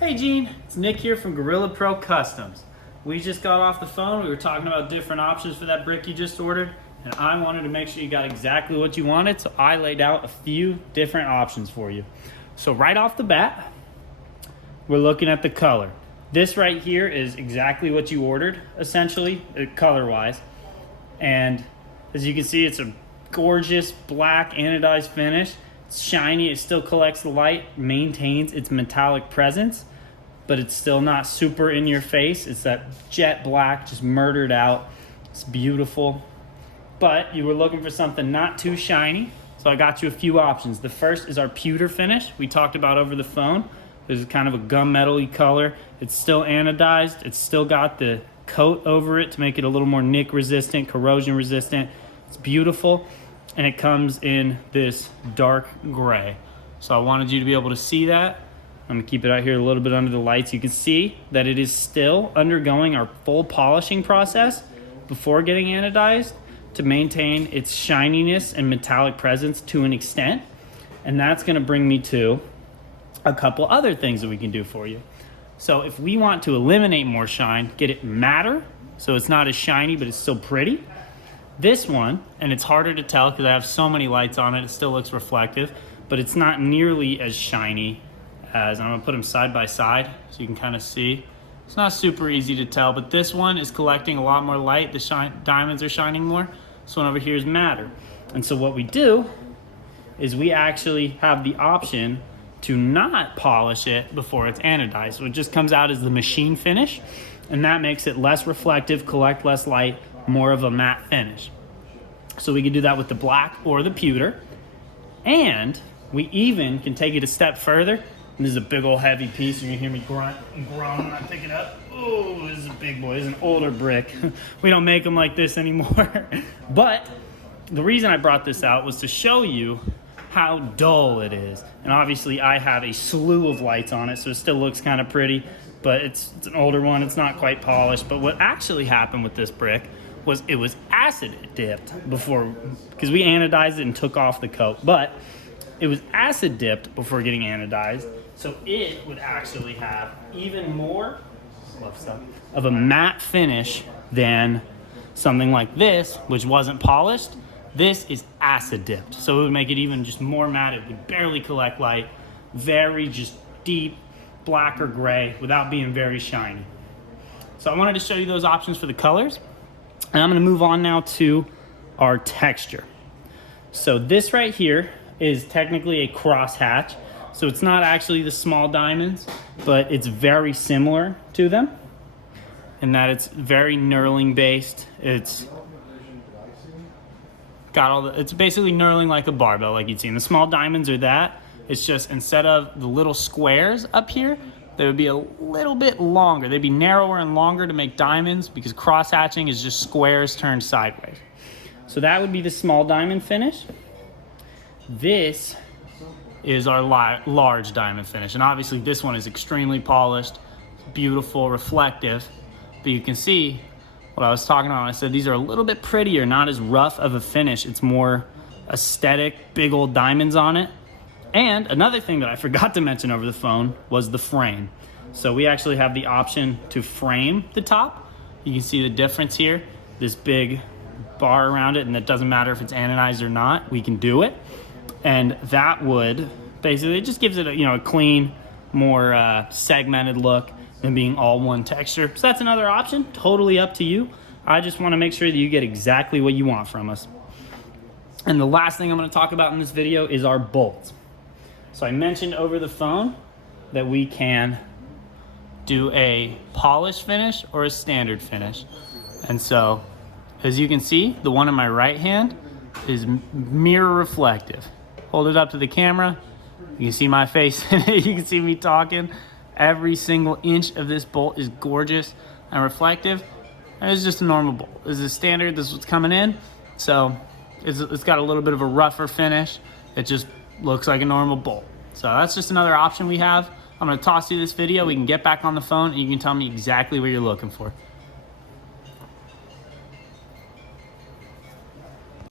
Hey Gene, it's Nick here from GorillaProCustoms. We just got off the phone. We were talking about different options for that brick you just ordered, and I wanted to make sure you got exactly what you wanted, so I laid out a few different options for you. So right off the bat, we're looking at the color. This right here is exactly what you ordered, essentially, color-wise. And as you can see, it's a gorgeous black anodized finish. It's shiny, it still collects the light, maintains its metallic presence, but it's still not super in your face. It's that jet black, just murdered out. It's beautiful. But you were looking for something not too shiny, so I got you a few options. The first is our pewter finish we talked about over the phone. This is kind of a gunmetal-y color. It's still anodized. It's still got the coat over it to make it a little more nick resistant, corrosion resistant. It's beautiful. And it comes in this dark gray. So I wanted you to be able to see that. I'm gonna keep it out here a little bit under the lights. You can see that it is still undergoing our full polishing process before getting anodized to maintain its shininess and metallic presence to an extent. And that's gonna bring me to a couple other things that we can do for you. So if we want to eliminate more shine, get it matter, so it's not as shiny, but it's still pretty. This one, and it's harder to tell because I have so many lights on it, it still looks reflective, but it's not nearly as shiny as, I'm gonna put them side by side so you can kind of see. It's not super easy to tell, but this one is collecting a lot more light. The diamonds are shining more. This one over here is matter. And so what we do is we actually have the option to not polish it before it's anodized. So it just comes out as the machine finish, and that makes it less reflective, collect less light, more of a matte finish. So we can do that with the black or the pewter. And we even can take it a step further. And this is a big old heavy piece. You're gonna hear me grunt and groan when I pick it up. Oh, this is a big boy. This is an older brick. We don't make them like this anymore. But the reason I brought this out was to show you how dull it is. And obviously I have a slew of lights on it, so it still looks kind of pretty, but it's an older one. It's not quite polished. But what actually happened with this brick was it was acid dipped before, because we anodized it and took off the coat, but it was acid dipped before getting anodized, so it would actually have even more of a matte finish than something like this, which wasn't polished. This is acid dipped, so it would make it even just more matte. It would barely collect light, very just deep black or gray without being very shiny. So I wanted to show you those options for the colors. And I'm gonna move on now to our texture. So this right here is technically a crosshatch. So it's not actually the small diamonds, but it's very similar to them in that it's very knurling based. It's got all the, it's basically knurling like a barbell like you'd see. And the small diamonds are that. It's just instead of the little squares up here, they would be a little bit longer. They'd be narrower and longer to make diamonds because cross-hatching is just squares turned sideways. So that would be the small diamond finish. This is our large diamond finish. And obviously this one is extremely polished, beautiful, reflective. But you can see what I was talking about when I said these are a little bit prettier, not as rough of a finish. It's more aesthetic, big old diamonds on it. And another thing that I forgot to mention over the phone was the frame. So we actually have the option to frame the top. You can see the difference here, this big bar around it, and it doesn't matter if it's anodized or not, we can do it. And that would basically, it just gives it a, a clean, more segmented look than being all one texture. So that's another option, totally up to you. I just wanna make sure that you get exactly what you want from us. And the last thing I'm gonna talk about in this video is our bolts. So I mentioned over the phone that we can do a polished finish or a standard finish. And so, as you can see, the one in my right hand is mirror reflective. Hold it up to the camera. You can see my face in it. You can see me talking. Every single inch of this bolt is gorgeous and reflective. And it's just a normal bolt. This is standard. This is what's coming in. So it's got a little bit of a rougher finish. It just looks like a normal bolt. So that's just another option we have. I'm gonna toss you this video. We can get back on the phone and you can tell me exactly what you're looking for.